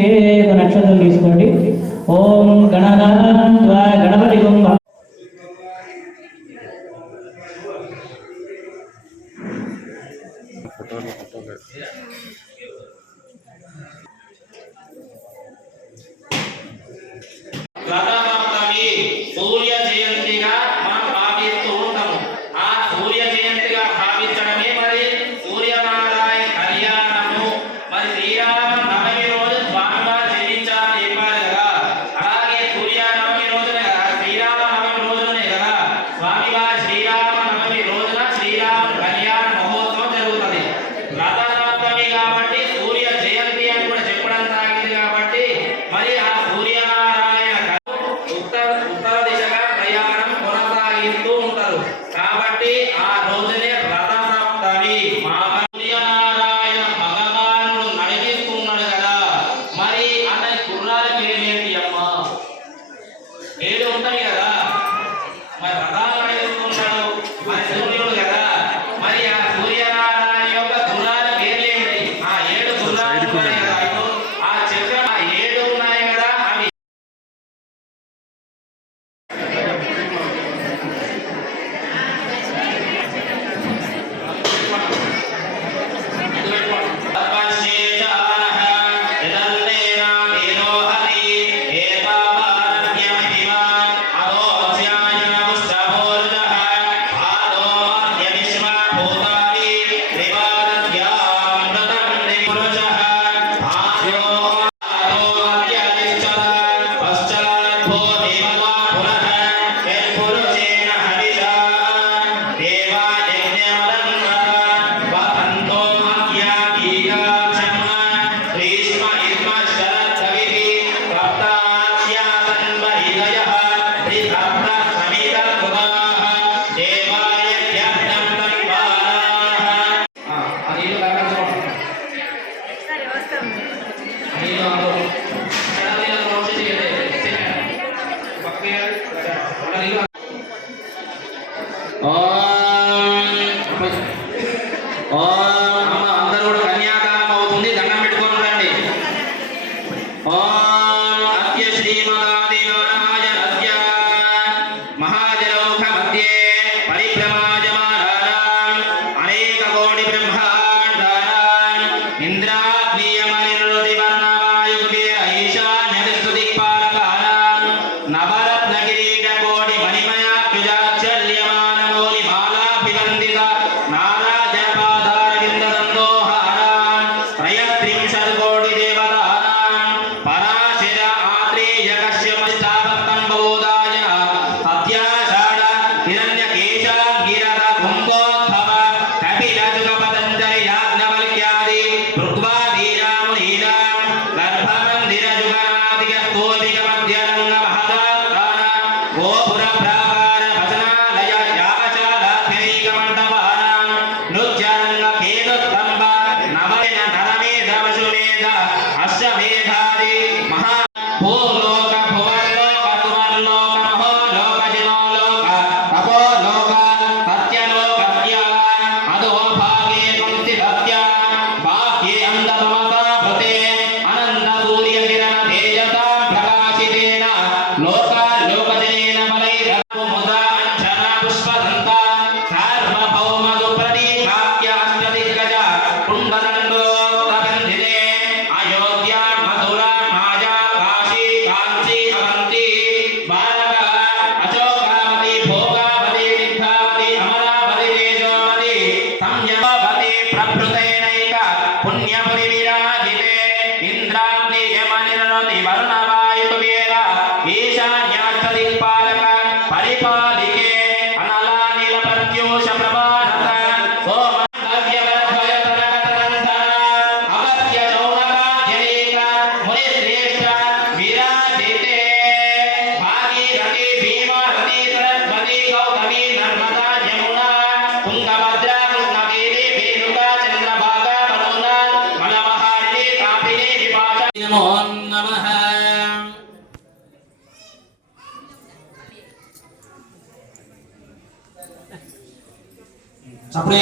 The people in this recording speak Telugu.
నక్షత్రం తీసుకోండి. ఓం గణనాథ గణపతి కుంభ సూర్య జయంతిగా మనం భావిస్తూ ఉంటాము. ఆ సూర్య జయంతిగా భావించడమే మరి సూర్యనారాయణ కళ్యాణము. మరి శ్రీరామ నవమి రోజు స్వామివారు జయించాలని చెప్పారు కదా. అలాగే సూర్యనవమి రోజునే కదా, శ్రీరామ నవమి రోజునే కదా స్వామివారి శ్రీరామ నవమి రోజున శ్రీరామ కళ్యాణ మహోత్సవం జరుగుతుంది. రథసప్తమి కాబట్టి సూర్య జయంతి అని కూడా చెప్పడం సాగింది. కాబట్టి మరి ఆ సూర్యనారాయణ ఉత్తర దిశగా ప్రయాణం కొనసాగిస్తూ ఉంటారు. కాబట్టి ఆ రోజునే రథసప్తమి. సూర్యనారాయణ భగవానుడు నడిపిస్తున్నాడు కదా. మరి అతని గుర్రాల పేరేంటి అమ్మా? 7 ఉంటాయి కదా. మరి రథాలు నడిపిస్తున్నాడు మరి సూర్యుడు కదా. మరి ఆ సూర్యనారాయణ యొక్క గుర్రాల పేర్లేంటి? ఆ 7 గుర్రాలు ఉన్నాయి కదా. ఆ చక్రం ఆ 7 ఉన్నాయి కదా. అవి అందరూ కూడా కన్యాదానం అవుతుంది. దండం పెట్టుకొని రండి. అత్య శ్రీమదాదినారాయణస్య మహాజలౌక మధ్యే పరిభ్రమాజమానానాం అనేక కోటి బ్రహ్మాండానాం ఇంద్రాగ్నియమనిరుతి వర్ణవాయుకుబేర ఈశాన్యదిక్కు దిక్పాలకానాం నవరత్న కిరీట కోటి మణిమయాభ్యుజాచల్యమానమౌలి మాలాభివందిత నారాజన పాదారవింద సందోహానాం త్రయత్రింశత్ కోటి దేవతానాం పరాశర ఆత్రేయ కశ్యప స్థావత్తం బోధాయ సత్యాషాఢ హిరణ్యకేశ గిరద కుంభోద్భవ కపిల జుగ పతంజలి యాజ్ఞవల్క్యాది ఋగ్వాదీనామునీనాం గర్భమందిర జుగనాదిక స్తోతిక మధ్యరంగ మహదాత్తాన గోపుర ప్రాకార భజనాలయ యాగశాలాఖ్యైక మండపానాం నృత్యరంగ కేతుస్తంభ నవయన ధరమేధ వశుమేధ అశ్వమేధాది మహా భూలోక భువర్లోక సువర్లోక మహోలోక జినోలోక తపోలోక సత్యలోకస్య అధోభాగే పంక్తిభక్త్య బాహ్యే అంధతమసా భృతే అనంత సూర్య కిరణ తేజసాం ప్రకాశితేన లోకాలోకజనేన బలైరముదాంఛన పుష్పదంత సార్వభౌమ సుప్రతీకాఖ్య అష్టదిగ్గజ కుంభదండోక్తబంధినే అయోధ్యా మధురా మాయా కాశీ కాంచీ అవంతి బాలక అశోకావతి భోగావతి విద్యావతి అమరావతి తేజోవతి సంయమవతి ప్రభృతైనైక పుణ్యపురి విరాజితే ఇంద్రాగ్ని యమనిరనోతి వరుణవాయుకుబేర ఈశాన్యాష్టదిక్పాలక పరిపాలికే అనలానిల ప్రత్యూష ప్రభారత సోమ అగస్త్య చౌనకాధ్యైక మునిశ్రేష్ఠ విరాజితే భాగీరథి భీమరథి సరస్వతి గౌతమి నర్మదా యమునా తుంగభద్రా కృష్ణవేణి వేణుకా చంద్రభాగా వరుణా మలమహారిణి తాపిని విపాశ నమో నమః. అప్పుడే